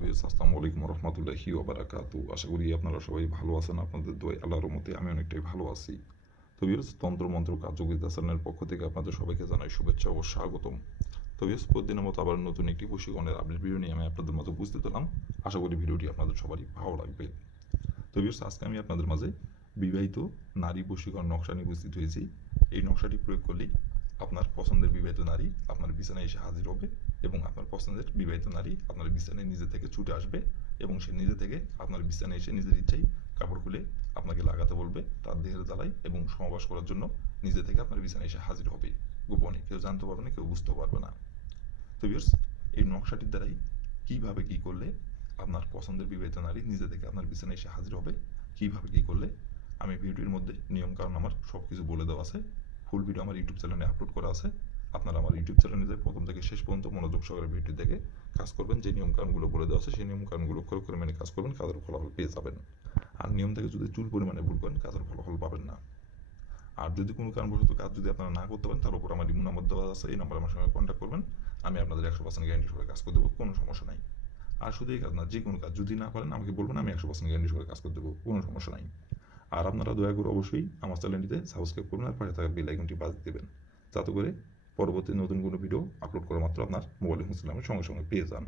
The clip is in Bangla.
হ্যালো ভিউয়ার্স, আসসালামু আলাইকুম রহমতুল্লাহি ওয়া বারাকাতু। আশা করি আপনারা সবাই ভালো আছেন। আপনাদের দোয়ায় আল্লাহর রহমতে আমি অনেকটাই ভালো আছি। তো ভিউয়ার্স, তন্ত্রমন্ত্র কার্যকরিতা চ্যানেলের পক্ষ থেকে আপনাদের সবাইকে জানাই শুভেচ্ছা ও স্বাগতম। তো ভিউয়ার্স, প্রতিদিনের মতো আবার নতুন একটি প্রশিক্ষণের আপডেট ভিডিও নিয়ে আমি আপনাদের মাঝে উপস্থিত হলাম। আশা করি ভিডিওটি আপনাদের সবারই ভালো লাগবে। তো ভিউয়ার্স, আজকে আমি আপনাদের মাঝে বিবাহিত নারী বশীকরণ নকশা নিয়ে উপস্থিত হয়েছি। এই নকশাটি প্রয়োগ করলেই আপনার পছন্দের বিবাহিত নারী আপনার বিছানায় এসে হাজির হবে এবং আপনার পছন্দের বিবাহিত নারী আপনার বিছানায় নিজে থেকে ছুটে আসবে এবং সে নিজে থেকে আপনার বিছানায় এসে নিজের ইচ্ছায় কাপড় খুলে আপনাকে লাগাতে বলবে তার দেহের জ্বালায় এবং সমাবাস করার জন্য নিজে থেকে আপনার বিছানায় এসে হাজির হবে গোপনে। কেউ জানতে পারবে না, কেউ বুঝতে পারবে না। তো ভিউয়ার্স, এই নকশাটির দ্বারাই কিভাবে কি করলে আপনার পছন্দের বিবাহিত নারী নিজে থেকে আপনার বিছানায় এসে হাজির হবে, কিভাবে কি করলে আমি ভিডিওর মধ্যে নিয়ম কারণ আমার সব কিছু বলে দেওয়া আছে। ফুল ভিডিও আমার ইউটিউব চ্যানেলে আপলোড করা আছে। আপনারা আমার ইউটিউব চ্যানেলে যে প্রথম থেকে শেষ পর্যন্ত মনোযোগ সহকারে ভিডিও দেখে কাজ করবেন। যে নিয়ম কারণগুলো বলে দেওয়া আছে সেই নিয়ম কারণগুলো করে মেনে কাজ করবেন, কাজের ফলাফল পেয়ে যাবেন। আর নিয়ম থেকে যদি চুল পরিমাণে ভুল করেন কাজের ফলাফল পাবেন না। আর যদি কোনো কারণবশত কাজ যদি আপনারা না করতে পারেন তার উপর আমার ইমো নাম্বার দেওয়া আছে, এই নাম্বারে আমার সঙ্গে কন্ট্যাক্ট করবেন। আমি আপনাদের 100% গ্যারান্টি সহকারে কাজ করে দেবো, কোনো সমস্যা নাই। আর শুধু এই কাজ না, যে কোনো কাজ যদি না পারেন আমাকে বলবেন, আমি 100% গ্যারান্টি সহকারে কাজ করে দেবো, কোনো সমস্যা নাই। আর আপনারা দয়া করে অবশ্যই আমার চ্যানেলটিতে সাবস্ক্রাইব করবেন আর পাশে থাকা বেল আইকনটি বাজিয়ে দেবেন, যাতে করে পরবর্তী নতুন কোনো ভিডিও আপলোড করা মাত্র আপনার মোবাইলে মুসলামের সঙ্গে সঙ্গে পেয়ে যান।